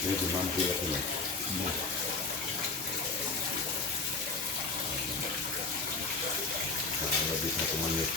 Dia cuma mampir aku ya. Kurang lebih 1 menit.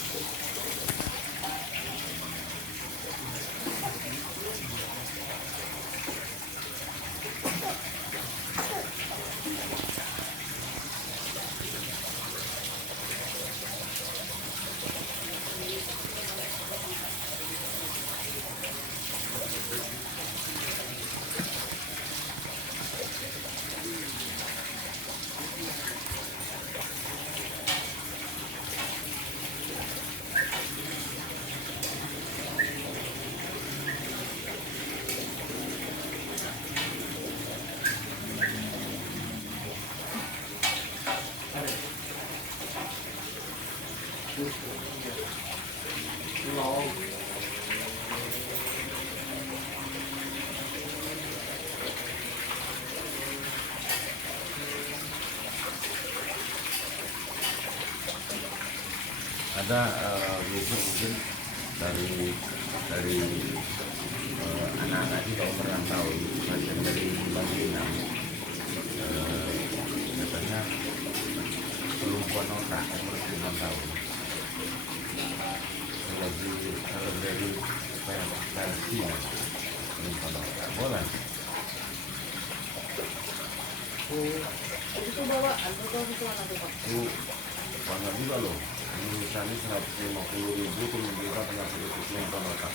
Ada besok mungkin dari anak-anak sih kalau pernah tahu bagian dari Bangkinang katanya kelumpuhan otak umur 9 tahun kalau dari versi kelumpuhan otak boleh Itu bawaan atau itu anak itu? itu banyak juga loh. Misalnya 150.000 tuh mengira penyakit kelumpuhan otak.